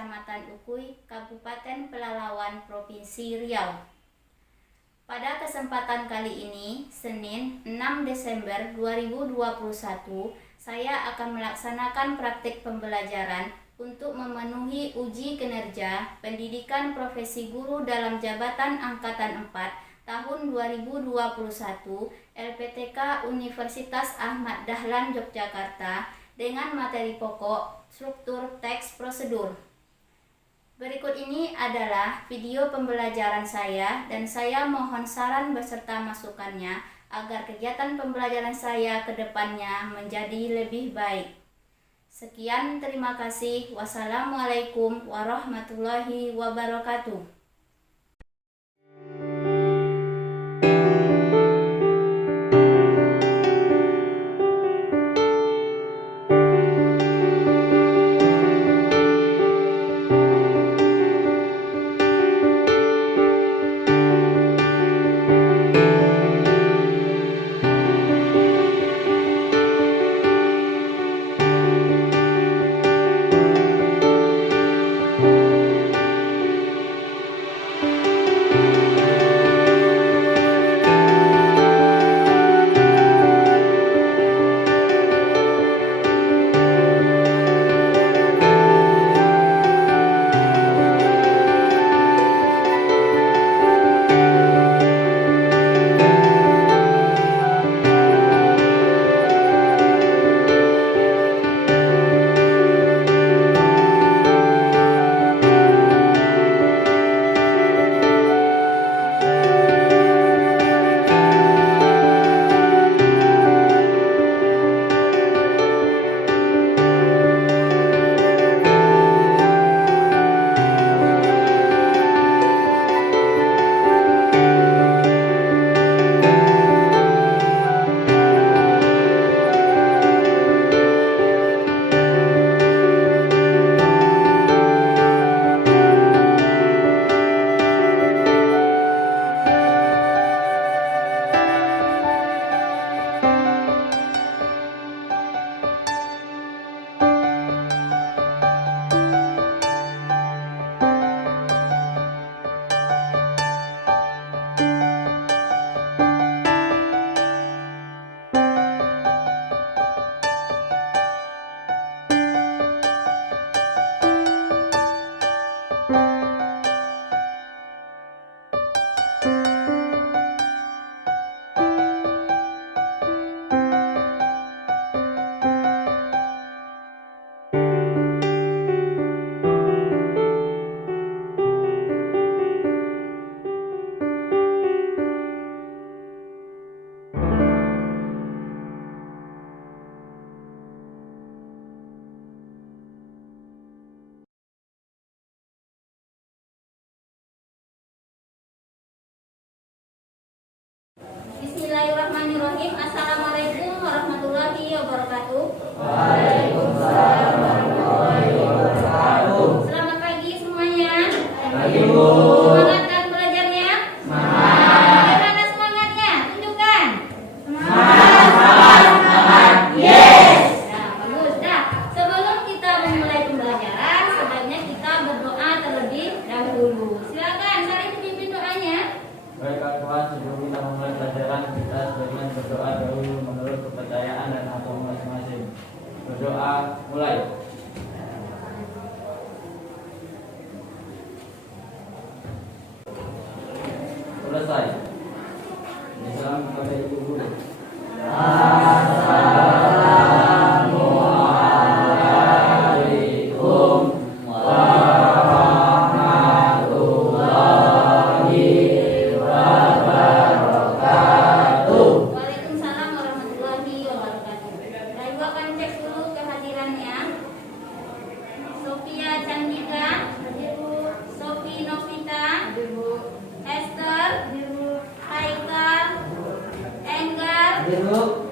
Kecamatan Ukui, Kabupaten Pelalawan, Provinsi Riau. Pada kesempatan kali ini, Senin 6 Desember 2021, saya akan melaksanakan praktik pembelajaran untuk memenuhi uji kinerja pendidikan profesi guru dalam jabatan Angkatan 4 tahun 2021 LPTK Universitas Ahmad Dahlan Yogyakarta dengan materi pokok struktur teks prosedur. Berikut ini adalah video pembelajaran saya dan saya mohon saran beserta masukannya agar kegiatan pembelajaran saya ke depannya menjadi lebih baik. Sekian, terima kasih. Wassalamualaikum warahmatullahi wabarakatuh. Bismillahirrahmanirrahim. Assalamualaikum warahmatullahi wabarakatuh. Waalaikumsalam warahmatullahi wabarakatuh. Selamat pagi semuanya. Pagi, Bu. Semangat kan belajarnya? Semangat. Bagaimana semangatnya? Tunjukkan. Semangat. Yes. Nah, bagus. Nah, sebelum kita memulai pembelajaran, sebaiknya kita berdoa terlebih dahulu. Silakan, cari pemimpin doanya. Baik, kawan, sebelum kita memulai pelajaran, kita sebaiknya berdoa dahulu menurut kepercayaan dan agama masing-masing. Berdoa, mulai. Selesai. Salam kepada Ibu Guru. Assalamualaikum warahmatullahi wabarakatuh. Waalaikumsalam warahmatullahi wabarakatuh. Nah, Ibu akan cek dulu kehadirannya. Sophia Candika, Sophie Novita, Esther, Haikal, Enggar, Ibu.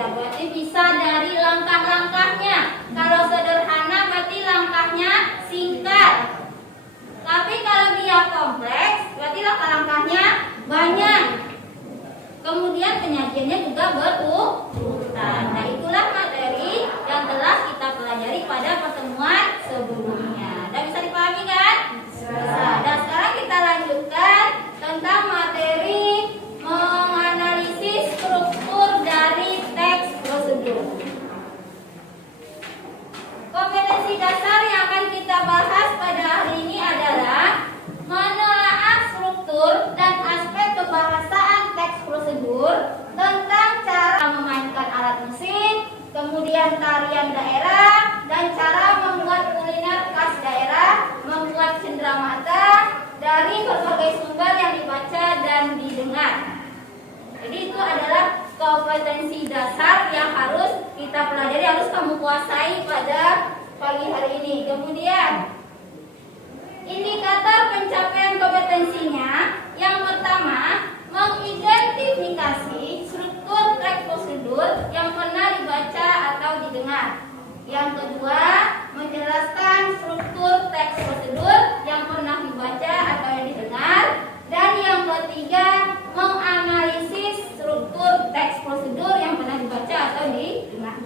Ya, berarti bisa dari langkah-langkahnya. Kalau sederhana berarti langkahnya singkat. Tapi kalau dia kompleks, berarti langkah-langkahnya banyak. Kemudian penyajiannya juga berurutan. Nah, itulah materi yang telah kita pelajari pada pertemuan sebelumnya. Dan bisa dipahami kan? Bisa. Dan sekarang kita lanjutkan tentang materi menganalisis struktur dari teks prosedur. Kompetensi dasar yang akan kita bahas pada hari ini adalah menelaah struktur dan aspek kebahasaan teks prosedur, tentang cara memainkan alat musik, kemudian tarian daerah, dan cara membuat kuliner khas daerah, membuat cenderamata dari berbagai sumber yang dibaca dan didengar. Jadi itu adalah kompetensi dasar yang harus kita pelajari, harus kamu kuasai pada pagi hari ini. Kemudian indikator pencapaian kompetensinya, yang pertama mengidentifikasi struktur teks prosedur yang pernah dibaca atau didengar. Yang kedua, menjelaskan struktur teks prosedur yang pernah dibaca atau yang didengar. Dan yang ketiga, menganalisis struktur teks prosedur yang pernah dibaca atau didengar.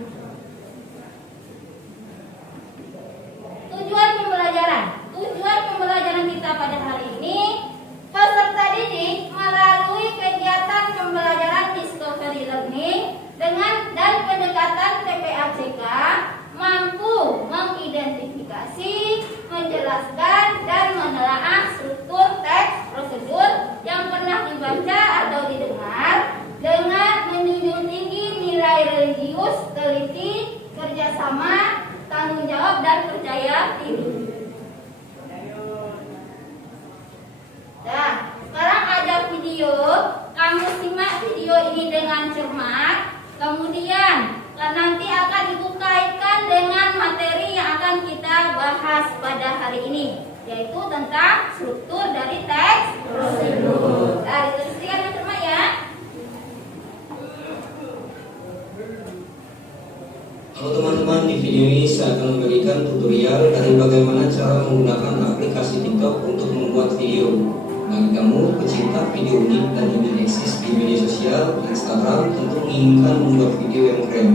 Tujuan pembelajaran. Tujuan pembelajaran kita pada hari ini, peserta didik melalui kegiatan pembelajaran discovery learning dan pendekatan TPACK mampu mengidentifikasi, menjelaskan, dan menelaah struktur teks prosedur yang pernah dibaca atau didengar dengan menjunjung tinggi nilai religius, teliti, kerjasama, tanggung jawab, dan percaya diri. Nah, sekarang ada video, kamu simak video ini dengan cermat. Kemudian nanti akan dibukakan dengan materi yang akan kita bahas pada hari ini, yaitu tentang struktur dari teks prosedur. Nah, dituliskan dengan cermat ya. Halo teman-teman, di video ini saya akan memberikan tutorial dari bagaimana cara menggunakan aplikasi TikTok untuk membuat video. Bagi kamu pecinta video unik dan ingin eksis di media sosial, Instagram tentu menginginkan membuat video yang keren.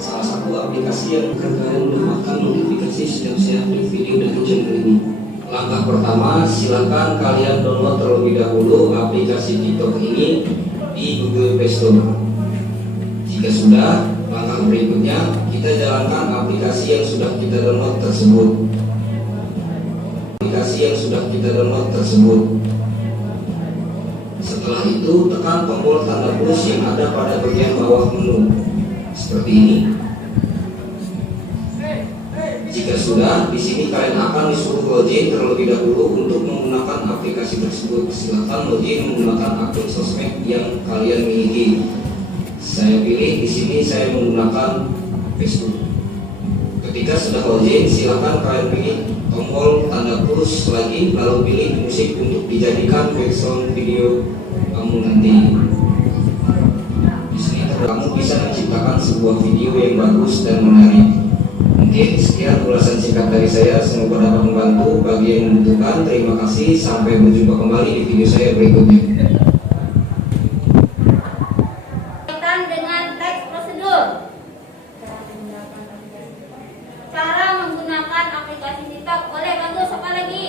Salah satu aplikasi yang kalian mendapatkan notifikasi setiap saya upload video dari channel ini. Langkah pertama, silakan kalian download terlebih dahulu aplikasi TikTok ini di Google Play Store. Jika sudah, langkah berikutnya kita jalankan aplikasi yang sudah kita download tersebut. Setelah itu, tekan tombol tanda plus yang ada pada bagian bawah menu, seperti ini. Jika sudah, di sini kalian akan disuruh login terlebih dahulu untuk menggunakan aplikasi tersebut. Silakan login menggunakan akun sosmed yang kalian miliki. Saya pilih di sini saya menggunakan Facebook. Ketika sudah login, silakan kalian pilih tombol tanda plus lagi, lalu pilih musik untuk dijadikan background video kamu nanti. Di sini kamu bisa menciptakan sebuah video yang bagus dan menarik. Mungkin sekian ulasan singkat dari saya, semoga dapat membantu bagi yang membutuhkan. Terima kasih, sampai berjumpa kembali di video saya berikutnya. Dengan teks prosedur, cara menggunakan aplikasi TikTok. Boleh bantu siapa lagi?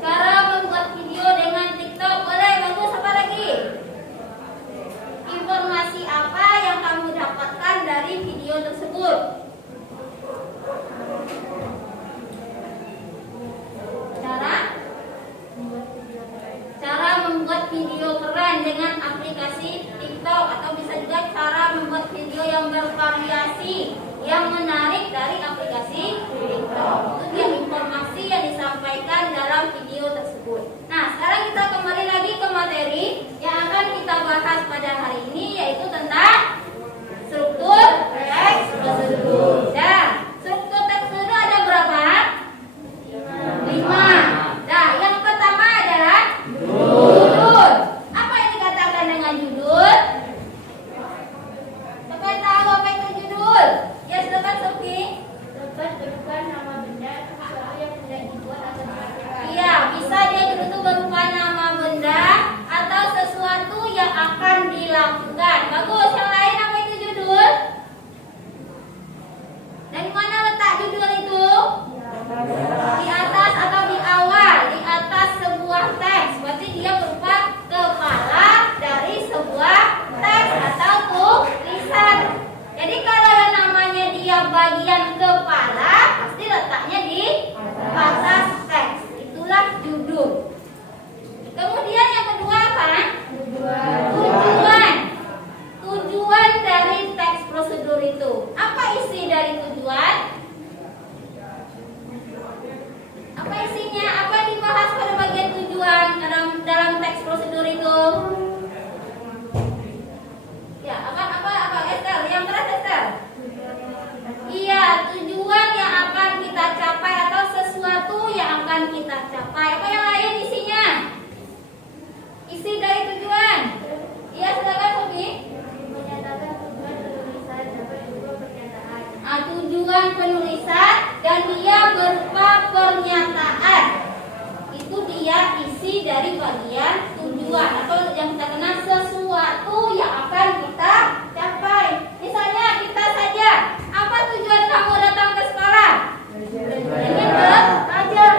Cara membuat video dengan TikTok. Boleh bantu siapa lagi? Informasi apa yang kamu dapatkan dari video tersebut? Cara membuat video keren dengan aplikasi TikTok, atau bisa juga cara membuat video yang bervariasi, yang menarik dari aplikasi TikTok. Itu dia informasi yang disampaikan dalam video tersebut. Nah, sekarang kita kembali lagi ke materi yang akan kita bahas pada hari ini, yaitu tentang struktur teks prosedur. Nah, struktur teks prosedur ada berapa? 5. Nah, yang pertama adalah judul. Apa yang dikatakan dengan judul? itu. Apa isi dari tujuan? Apa isinya? Apa yang dibahas pada bagian tujuan dalam teks prosedur itu? Ya, apa Esther? Yang keras Esther? Iya, tujuan yang akan kita capai atau sesuatu yang akan kita capai. Apa yang lain isinya? Isi dari tujuan. Iya, silakan Sofi. Menyatakan tujuan penulisan dapat berupa pernyataan. Tujuan penulisan dan dia berupa pernyataan. Itu dia isi dari bagian tujuan atau yang kita kenal sesuatu yang akan kita capai. Misalnya kita saja, apa tujuan kamu datang ke sekolah? Ingin belajar.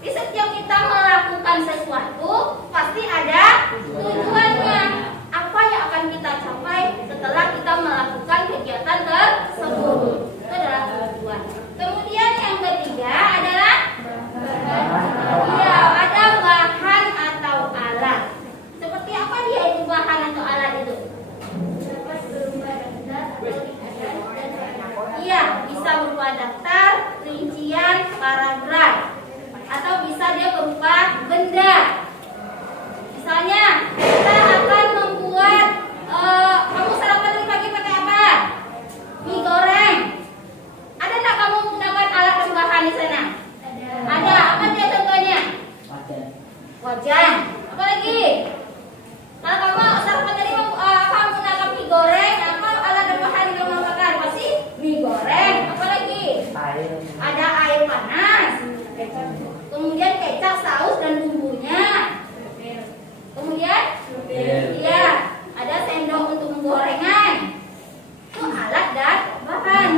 Di setiap kita melakukan sesuatu pasti ada tujuannya. Apa yang akan kita capai setelah kita melakukan kegiatan tersebut? Itu adalah tujuan. Kemudian yang ketiga adalah ya, ada bahan atau alat. Seperti apa dia itu bahan atau alat itu? Dapat berupa daftar atau rincian dan Iya, bisa berupa daftar, rincian, paragraf, atau bisa dia berupa benda. Misalnya, kita akan membuat kamu sarapan tadi pagi pakai apa? Mie goreng. Ada nggak kamu menggunakan alat dan bahan di sana? Ada. Apa dia contohnya? Wajan. Apa lagi? Kalau kamu sarapan tadi kamu menggunakan mie goreng, apa alat dan bahan yang kamu gunakan? Pasti mie goreng. Apa lagi? Ada air panas. Kemudian kecap, saus dan bumbunya. Kemudian, iya, ada sendok untuk menggorengan. Itu alat dan bahan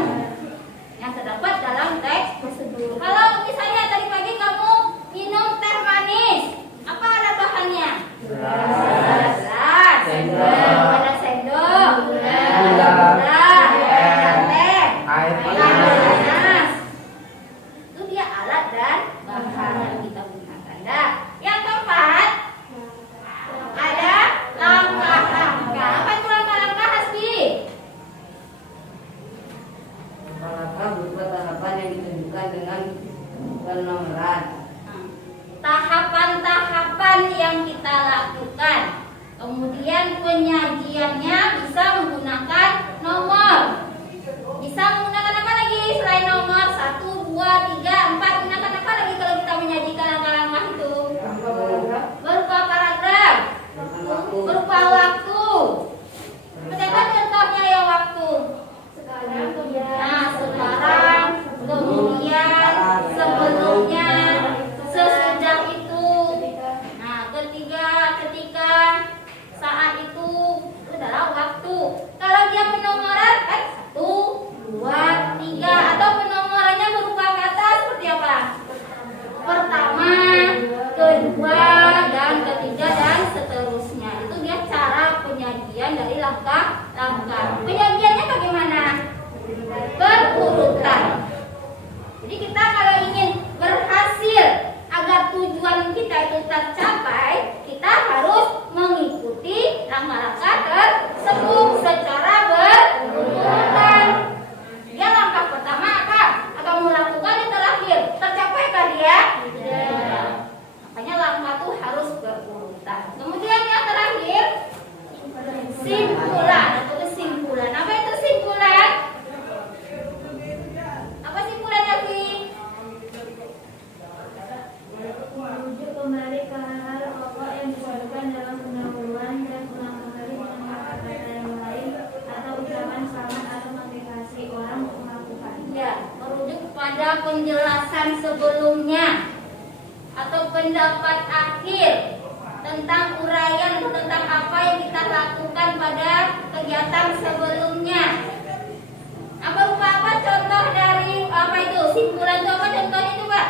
yang terdapat dalam teks prosedur. Kalau misalnya tadi pagi kamu minum teh manis, apa alat bahannya? Gelas, ada sendok, gula, teh, air panas. Itu dia alat dan bahan yang kita gunakan. Nah, yang keempat ada langkah-langkah. Apa itu langkah-langkah, Hasbi? Langkah berupa tahapan yang ditunjukkan dengan penomoran. Tahapan-tahapan yang kita lakukan. Kemudian penyajiannya bisa menggunakan nomor. Bisa menggunakan apa lagi selain nomor? 1, 2, 3, 4. Gunakan apa lagi kalau kita menyajikan langkah-langkah itu? Berupa paragraf, berupa waktu. Berapa contohnya ya waktu? sekarang kemudian Nah, sekarang, kemudian, sebelumnya, sesudah itu. Nah, ketika, saat itu adalah waktu. Kalau dia penomoran kan 1, 2, 3 atau penomorannya berupa kata seperti apa? Pertama, kedua, dan ketiga dan seterusnya. Itu dia cara penyajian dari langkah-langkah. Penyajiannya bagaimana? Berurutan. Jadi kita kalau ingin berhasil agar tujuan kita itu tercapai, kita harus mengikuti langkah-langkah tersebut secara berurutan. Dia langkah pertama akan melakukan yang terakhir. Tercapaikah dia? Tidak. Makanya langkah itu harus berurutan. Kemudian yang terakhir, simpulan atau kesimpulan. Apa itu simpulan? Apa simpulannya, Fi? merujuk kembali ke hal-hal pokok yang disebutkan dalam pendahuluan dan ulang kembali dengan kata-kata yang lain atau ucapan selamat atau motivasi orang untuk melakukannya. Ya, merujuk kepada penjelasan sebelumnya atau pendapat akhir tentang uraian tentang apa yang kita lakukan pada kegiatan sebelumnya. Berupa apa contoh dari apa itu? Simpulan itu apa contohnya coba?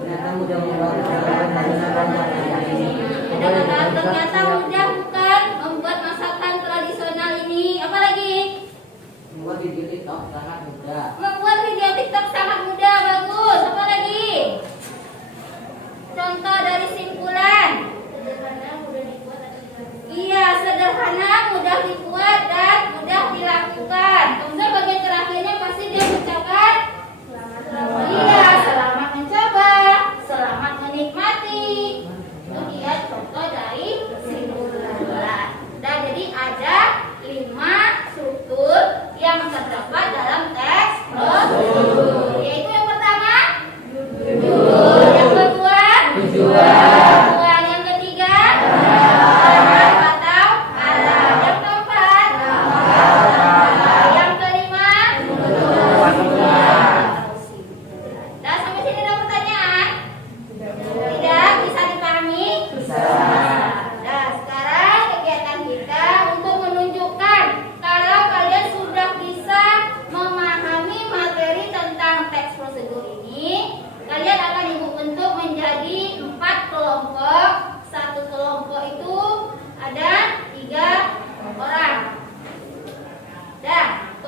Ternyata mudah menggunakan Ternyata mudah bukan membuat masakan tradisional ini. Apa lagi? membuat video TikTok sangat mudah. Membuat video TikTok sangat mudah, bagus. Apa lagi? Contoh dari simpulan. Sederhana, mudah dibuat atau dilakukan. Iya, sederhana, mudah dibuat dan mudah dilakukan.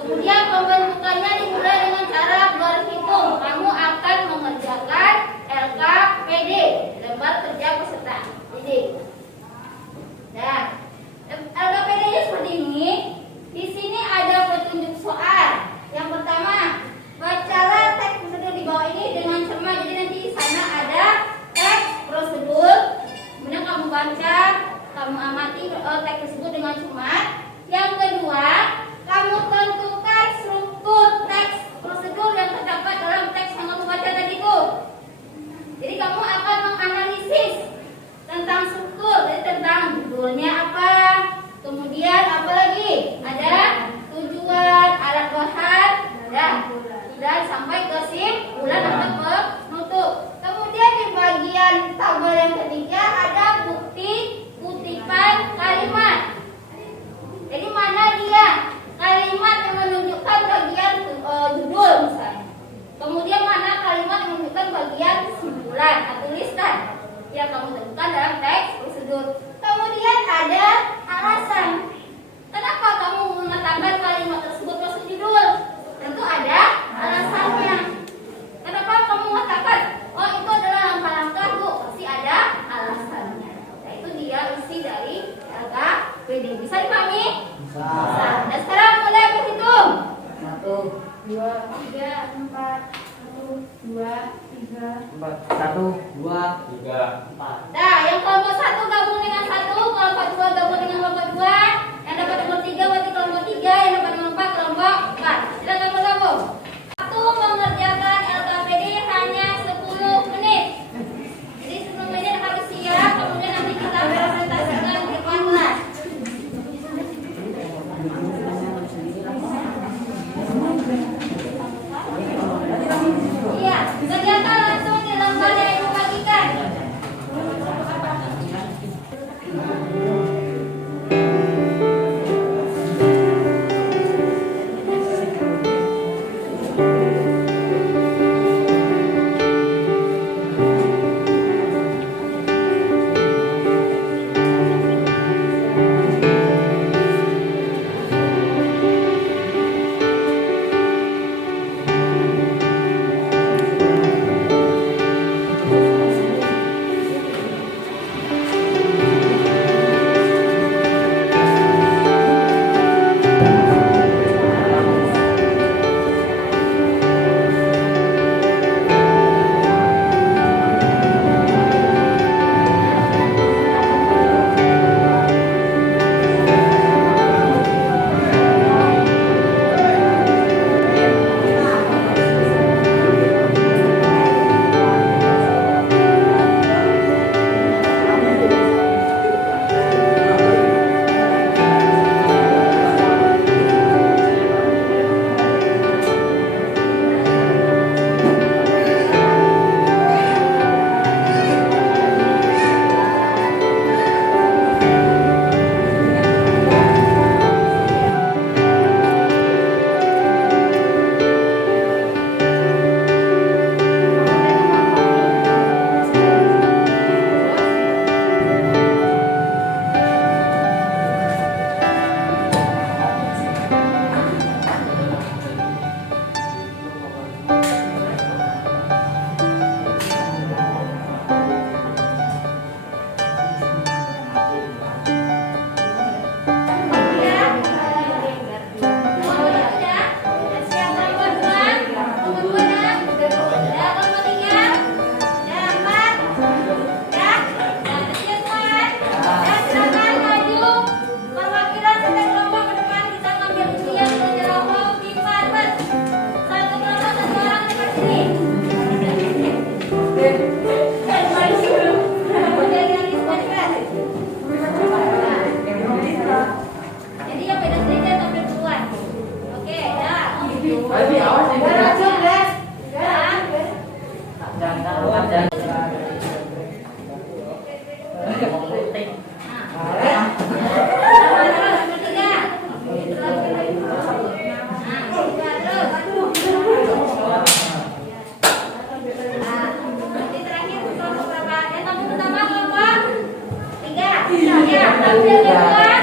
Kemudian pembentukannya dimulai dengan cara berhitung. Kamu akan mengerjakan LKPD, lembar kerja peserta didik. Nah, LKPD-nya seperti ini. Di sini ada petunjuk soal. Yang pertama, bacalah teks prosedur di bawah ini dengan cermat. Jadi nanti di sana ada teks prosedur. Kemudian kamu baca, kamu amati teks tersebut dengan cermat. Yang kedua, kamu tentukan struktur teks prosedur yang terdapat dalam teks yang kamu baca tadi itu. Jadi kamu akan menganalisis tentang struktur, jadi tentang judulnya apa, kemudian apa lagi? Ada tujuan, alat bahan, dan sampai ke simpulan atau penutup. Kemudian di bagian tabel yang ketiga ada bukti kutipan kalimat. Jadi mana dia kalimat yang menunjukkan bagian judul misalnya. Kemudian mana kalimat yang menunjukkan bagian simpulan atau tulisan yang kamu tentukan dalam teks prosedur. Kemudian ada alasan. Kenapa kamu mengatakan kalimat tersebut masuk judul? Tentu ada alasannya. Kenapa kamu mengatakan, oh itu adalah langkah-langkah Bu? Pasti ada alasannya. Nah itu dia isi dari LKPD. Bisa dipahami? Bisa. Nah sekarang mulai berhitung. 1, 2, 3, 4, 1, 2, 3, 4, 1, 2, 3. 4. Nah, yang kelompok 1 gabung dengan 1, kelompok 2 gabung dengan kelompok 2, yang dapat nomor 3 berarti kelompok 3, yang dapat nomor 4 kelompok 4. Silakan bergabung. Waktu mengerjakan LKPD hanya 10 menit. Jadi 10 menit harus siap, kemudian nanti kita presentasikan di kelas. Iya, kerjakan langsung di lembar yang ibu bagikan.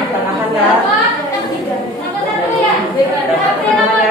Pertengahan ya. Apa satu ya?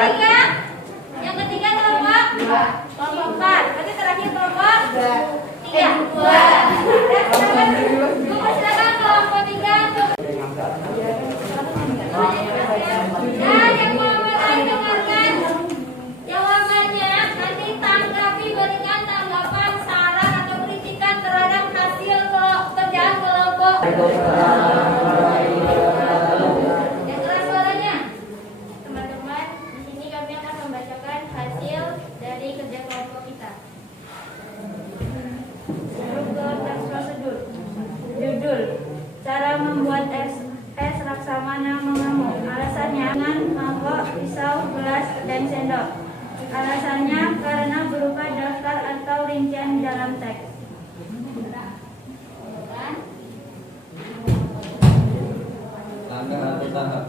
mangkok, pisau, gelas, dan sendok. Alasannya karena berupa daftar atau rincian di dalam teks. Langkah atau tahap.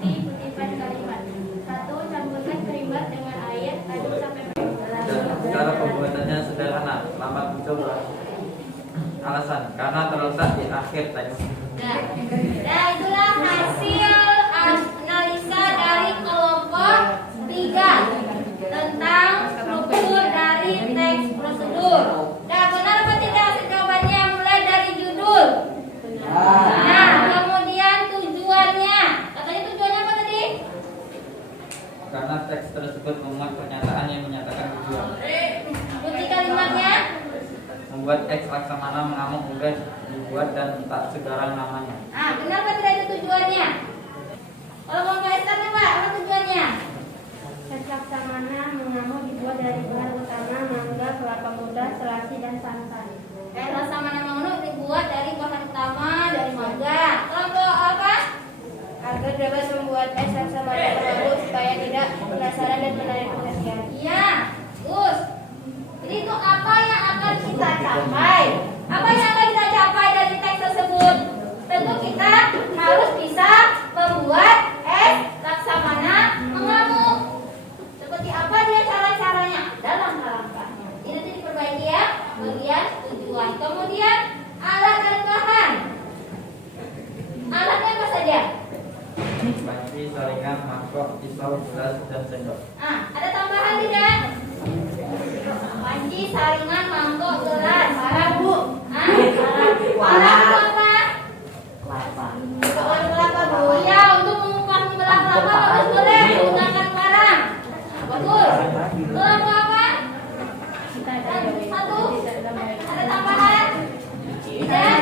Kutipan kalimat. 1. Campurkan keribat dengan air, aduk sampai Dan cara pembuatannya sederhana, selamat mencoba. Alasan, karena terletak di akhir teks. Nah, itulah hasil analisa dari kelompok 3 tentang struktur dari teks prosedur. Nah, benar apa tidak jawabannya? Mulai dari judul. Nah, kemudian tujuannya. Katanya tujuannya apa tadi? Karena teks tersebut memuat pernyataan yang menyatakan tujuan. Kunci kalimatnya. Membuat X Laksamana mengamuk mudah dibuat dan tak segarang namanya. Ah, kenapa tidak itu tujuannya? Kalau mau Esther nih, Pak, apa tujuannya? Laksamana mengamuk dibuat dari bahan utama mangga, kelapa muda, selasi, dan santan. Laksamana mengamuk dibuat dari bahan utama dari mangga. Kelompok apa? Agar dapat membuat es laksamana mengamuk supaya tidak penasaran dan menarik perhatian. Iya, Gus. Jadi itu apa yang akan kita capai? Apa yang akan kita capai dari teks tersebut? Tentu kita harus bisa membuat es laksamana mengamuk. Seperti apa dia cara-caranya? Ada langkah-langkahnya. Ini nanti diperbaiki ya. Bagian tujuan. Kemudian alat dan bahan. Alatnya apa saja? Panci, saringan, mangkok, pisau, gelas, dan sendok. Ah, ada tambahan tidak? Panci, saringan, mangkok, gelas. Parah, Bu. Ah, parah itu apa? Kawan kelapa, Bu. Ya, untuk mengupas membelah kelapa harus boleh menggunakan parang. Bagus. Kelapa apa? Satu. Ada tambahan? Tidak.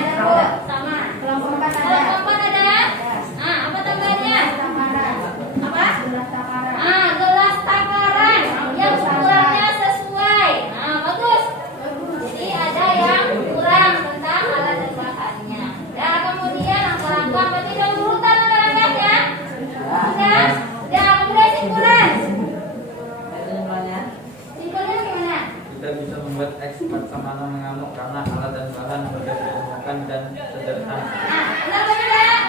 Sama. Kelompok empat ada? Ah, apa tambahannya? Apa? Ah, gelas takaran yang ukurannya sesuai. Nah, bagus. Jadi ada yang kurang tentang alat dan bahannya. Dan kemudian langkah-langkah berarti sudah urutan langkah-langkahnya. Sudah. Dan kemudian simpulan. Simpulnya bagaimana? Kita bisa membuat X Laksamana mengamuk karena alat dan bahan mudah ditemukan dan sederhana. Nah, benar benar.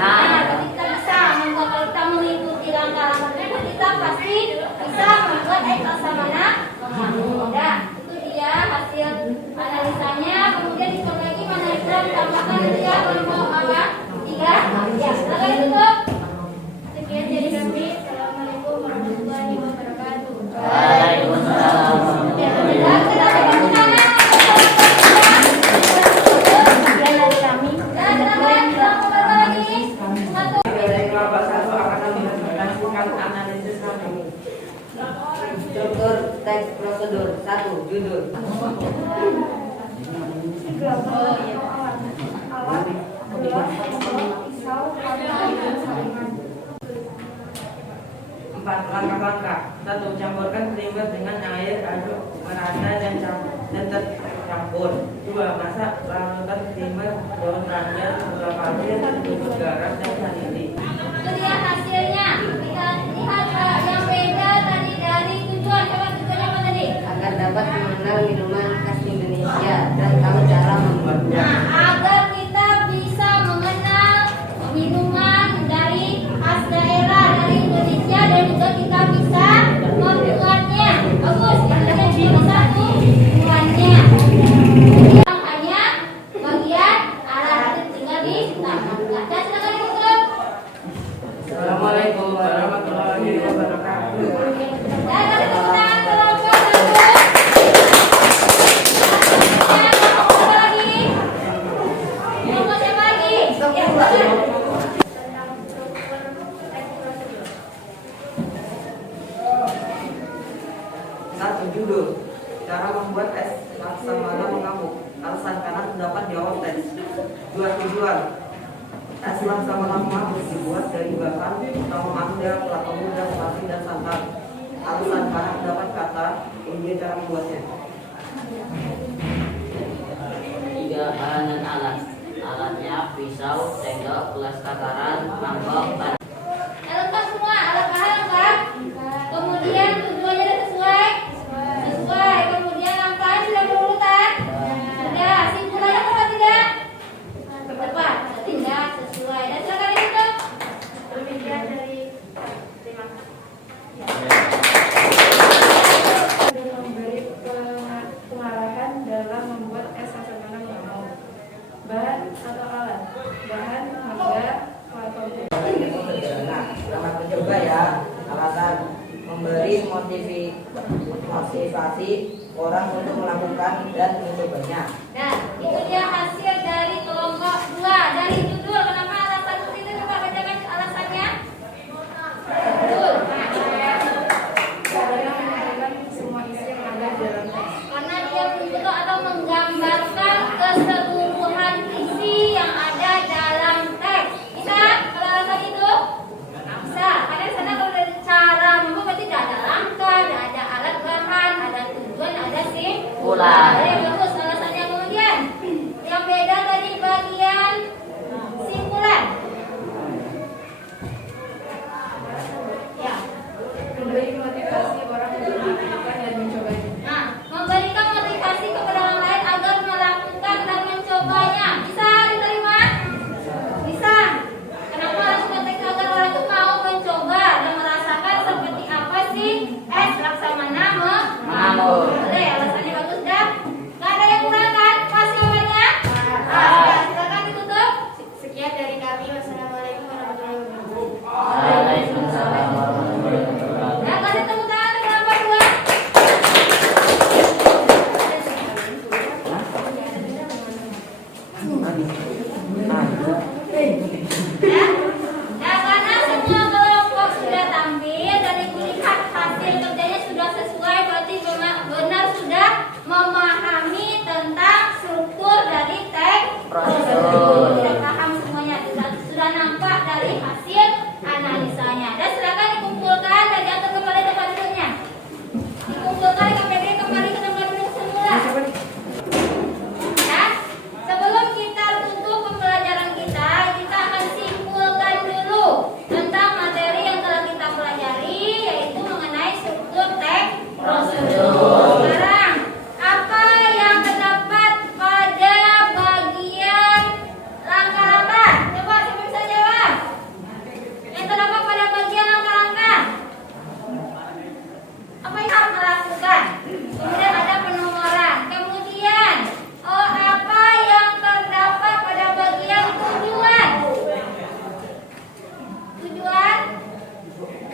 Nah, berarti kita bisa kalau kita mengikuti langkah-langkah itu kita pasti bisa membuat X laksamana mengamuk. Nah, itu dia hasil analisanya. Kemudian diperbaiki mana yang bisa ditambahkan itu ya kelompok apa? 3. Ya, silakan ditutup. Sekian dari kami. Assalamualaikum warahmatullahi wabarakatuh. Ya, dan kita tepuk tangan. Sekian dari kami. Dan silakan kelompok lagi. Satu. Dari kelompok 1 akan mempresentasikan analisis kami. Struktur teks prosedur 1. Judul. Alat, gelas, pisau, pantai, dan saringan. 4. Langkah-langkah. 1. Campurkan keribat dengan air, aduk merata dan tercampur. 2. Masak larutan keribat, daun ranjang, gula pasir, bubuk garam, dan vanili. Itu dia hasilnya. Kita lihat yang beda tadi dari tujuan. Coba tujuannya apa tadi? Agar dapat mengenal minuman khas Indonesia dan tahu cara membuatnya. Nah, agar kita bisa mengenal minuman dari khas daerah dari Indonesia dan juga kita bisa membuatnya. Bagus, kita cuma satu tujuannya. Jadi yang hanya bagian alat itu tinggal ditambahkan. Dan silakan ditutup. Assalamualaikum warahmatullahi wabarakatuh. Dan ada tepuk tangan kelompok 1. Kelompok lagi. Kelompok siapa lagi? Ya, silakan. Tentang struktur teks prosedur. 1. Judul. Cara membuat es laksamana mengamuk. Alasan karena terdapat di awal teks. 2. Tujuan. Es laksamana mengamuk dibuat dari bahan utama mangga, kelapa muda, selasi, dan santan. Alasan karena terdapat kata, ini cara membuatnya. 3. Bahan dan alat. Alatnya pisau, sendok, gelas takaran, mangkok, dan Lengkap semua, alat bahan lengkap. Kemudian tujuannya sudah sesuai. Sesuai. Kemudian langkahnya sudah berurutan. Sudah. Simpulannya tepat tidak? Tepat. Tidak sesuai. Dan silakan ditutup. Demikian dari terima kasih. Sudah memberi pengarahan dalam membuat es laksamana mengamuk. Bahan atau alat. Bahan mangga atau Nah, selamat mencoba ya. Alasan memberi motivasi orang untuk melakukan dan mencobanya. Nah, itu dia hasil dari kelompok 2. Dari judul, kenapa alasan seperti itu? Coba bacakan alasannya. Betul. karena menyampaikan semua isi yang ada dalam teks. Karena dia membentuk atau menggambarkan keseluruhan isi yang ada dalam teks. Bisa? Kalau alasan itu? Bisa. Karena di sana kalau dari cara membuat berarti tidak ada langkah, tidak ada alat bahan, ada tujuan, ada simpulan. Oke, bagus alasannya. Kemudian yang beda tadi bagian simpulan. Ya. Memberi motivasi orang untuk melakukan dan mencobanya. Nah, memberikan motivasi kepada orang lain agar melakukan dan mencobanya. Bisa diterima? Bisa. Kenapa harus konteks agar orang itu mau mencoba dan merasakan seperti apa sih es laksamana mengamuk? Boleh, alasannya bagus dah. Gak ada yang kurang kan? Pas jawabannya? Pas. Silakan ditutup. Sekian dari kami. Wassalamualaikum warahmatullahi wabarakatuh. Waalaikumsalam warahmatullahi wabarakatuh. Nah, kasih tepuk tangan untuk kelompok 2. Ya. Nah, karena semua kelompok sudah tampil dan dilihat hasil kerjanya sudah sesuai, berarti benar sudah memahami tentang struktur dari teks prosedur. Sudah paham semuanya, sudah nampak dari hasil analisanya. Dan silakan dikumpulkan dan diatur kembali tempat duduknya. Dikumpulkan kembali ke tempat duduk semula. Ya, sebelum kita tutup pembelajaran kita akan simpulkan dulu tentang materi yang telah kita pelajari, yaitu mengenai struktur teks prosedur. Sekarang, apa yang terdapat pada bagian langkah-langkah? Coba siapa bisa jawab? Yang terdapat pada bagian langkah-langkah. Apa yang harus dilakukan? Kemudian ada penomoran. Kemudian, apa yang terdapat pada bagian tujuan? Tujuan?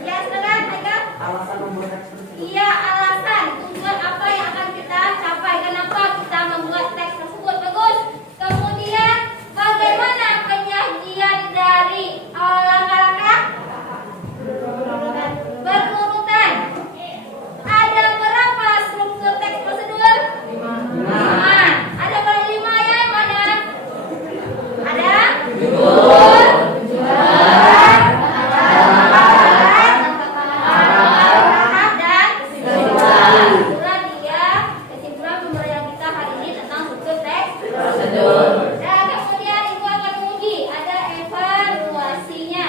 Ya, silakan, Haikal. Alasan membuat teks tersebut. Iya, alasan. Tujuan apa yang akan kita capai? Kenapa kita membuat teks tersebut? Bagus. Kemudian, bagaimana penyajian dari langkah-langkah? Berurutan. Ada berapa struktur teks prosedur? 5. Ada berapa 5 ya? Mana? Ada? Tujuan. Dan kesimpulan dia, kesimpulan pembelajaran kita hari ini tentang struktur teks prosedur. Dan kemudian ibu akan menguji, ada evaluasinya.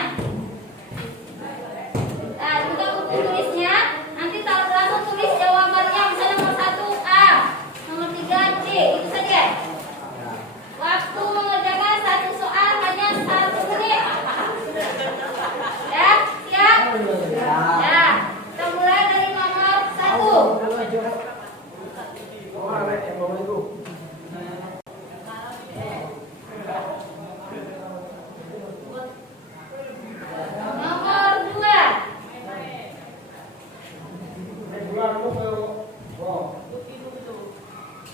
Nah, buka buku tulisnya, nanti langsung tulis jawabannya, misalnya nomor 1A, nomor 3C, itu saja. Waktu mengerjakan satu soal hanya 1 menit. Ya, siap? Ya, kita mulai dari nomor 1. Nomor 2.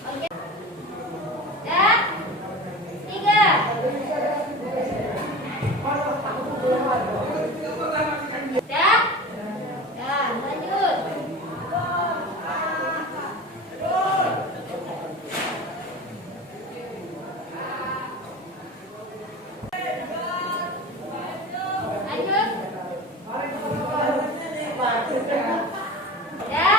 Oke. Ya. 3. Ya. Ya, lanjut. Lanjut. Ya.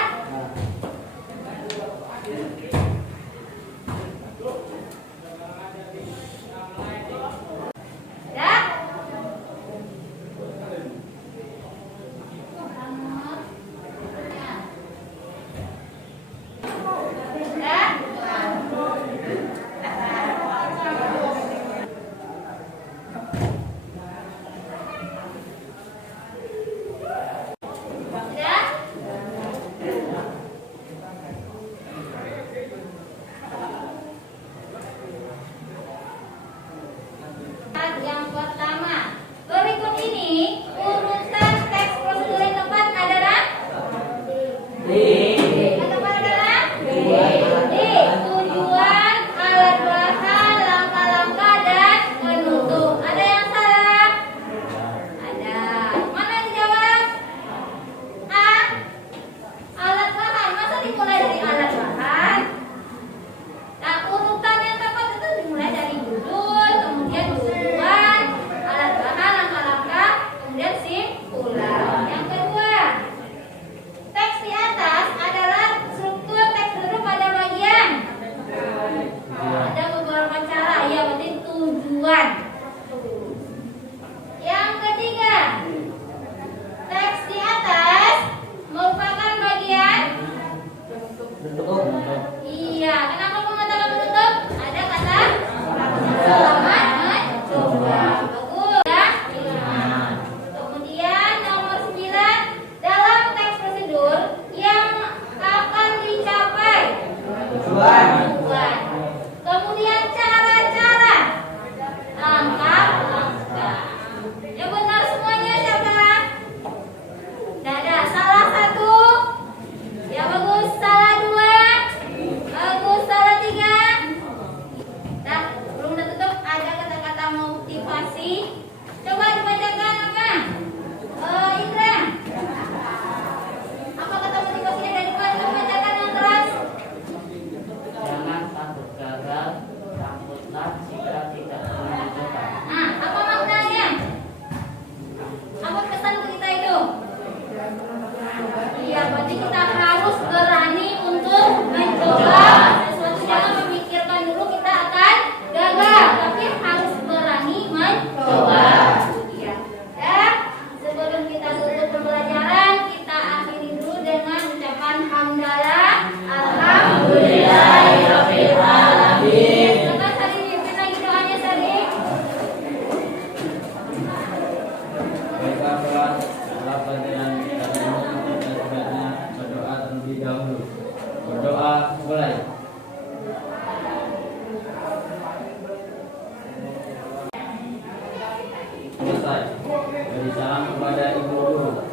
Selesai. Beri salam kepada ibu guru.